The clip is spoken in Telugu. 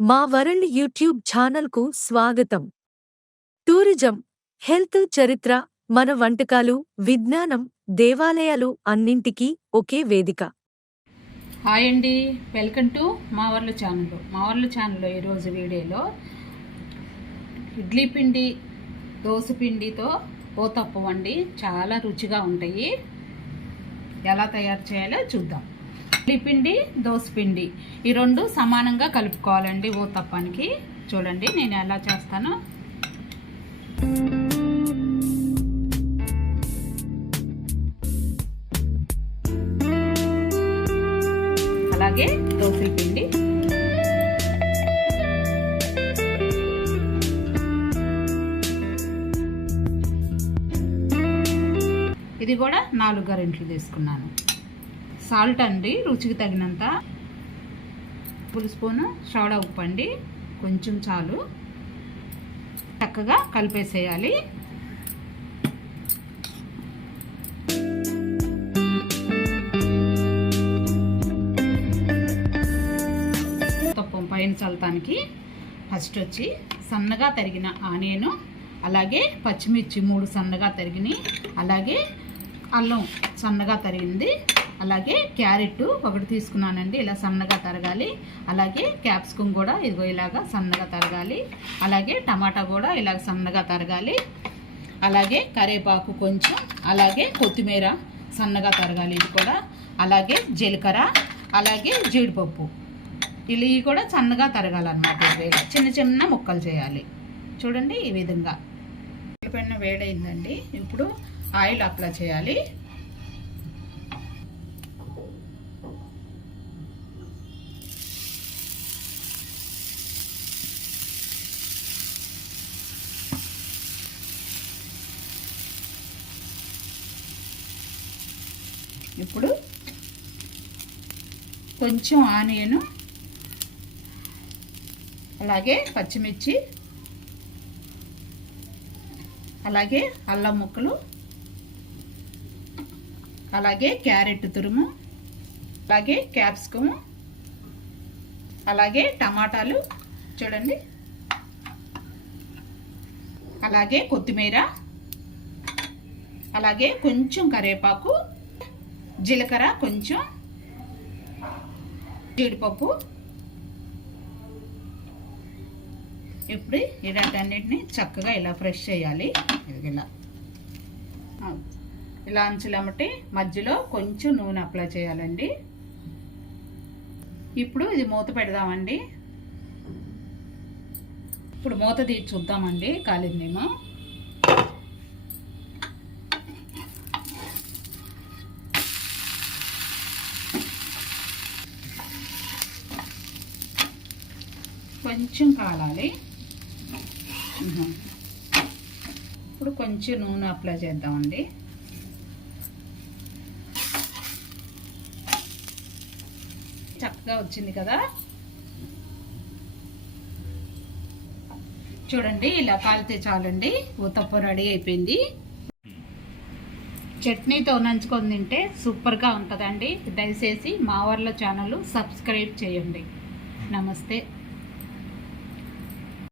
మా వరల్డ్ యూట్యూబ్ ఛానల్కు స్వాగతం. టూరిజం హెల్త్ చరిత్ర మన వంటకాలు విజ్ఞానం దేవాలయాలు అన్నింటికీ ఒకే వేదిక. హాయ్ అండి వెల్కమ్ టు మా వర్ల ఛానల్. మా వర్ల ఛానల్లో ఈరోజు వీడియోలో ఇడ్లీ పిండి దోశ పిండితో ఓ తప్పు వండి చాలా రుచిగా ఉంటాయి. ఎలా తయారు చేయాలో చూద్దాం. పిండి దోశ పిండి ఈ రెండు సమానంగా కలుపుకోవాలండి ఓ తప్పానికి. చూడండి నేను ఎలా చేస్తాను. అలాగే దోసల పిండి. ఇది కూడా నాలుగు గరింట్లు తీసుకున్నాను. సాల్ట్ అండి రుచికి తగినంత. ఫుల్ స్పూను సోడా ఉప్పు అండి కొంచెం చాలు. చక్కగా కలిపేసేయాలి. తప్పం పైన చల్లటానికి ఫస్ట్ వచ్చి సన్నగా తరిగిన ఆనియన్ అలాగే పచ్చిమిర్చి మూడు సన్నగా తరిగినాయి అలాగే అల్లం సన్నగా తరిగింది. అలాగే క్యారెట్ ఒకటి తీసుకున్నానండి ఇలా సన్నగా తరగాలి. అలాగే క్యాప్సికమ్ కూడా ఇదిగో ఇలాగా సన్నగా తరగాలి. అలాగే టమాటా కూడా ఇలాగ సన్నగా తరగాలి. అలాగే కరివేపాకు కొంచెం అలాగే కొత్తిమీర సన్నగా తరగాలి ఇది కూడా. అలాగే జీలకర్ర అలాగే జీడిపప్పు. ఇవి కూడా సన్నగా తరగాలన్నమాట ఇవి. చిన్న చిన్న ముక్కలు చేయాలి. చూడండి ఈ విధంగా. పైన వేడైందండి. ఇప్పుడు ఆయిల్ అప్లై చేయాలి. ఇప్పుడు కొంచెం ఆనియను అలాగే పచ్చిమిర్చి అలాగే అల్లం ముక్కలు అలాగే క్యారెట్ తురుము అలాగే క్యాప్సికము అలాగే టమాటాలు చూడండి. అలాగే కొత్తిమీర అలాగే కొంచెం కరివేపాకు జీలకర్ర కొంచెం జీడిపప్పు. ఇప్పుడు ఇలాంటన్నిటిని చక్కగా ఇలా ఫ్రెష్ చేయాలి. ఇలా. ఇలా అంచులమ్మటి మధ్యలో కొంచెం నూనె అప్లై చేయాలండి. ఇప్పుడు ఇది మూత పెడదామండి. ఇప్పుడు మూత తీసి చూద్దామండి కాలిందేమో. కొంచెం కాలాలి. ఇప్పుడు కొంచెం నూనె అప్లై చేద్దామండి. చక్కగా వచ్చింది కదా? చూడండి ఇలా కాలితే చాలండి. ఊతప్ప రెడీ అయిపోయింది. చట్నీతో నంచుకొని తింటే సూపర్గా ఉంటుందండి. దయచేసి మా వాళ్ళ ఛానల్ సబ్స్క్రైబ్ చేయండి. నమస్తే.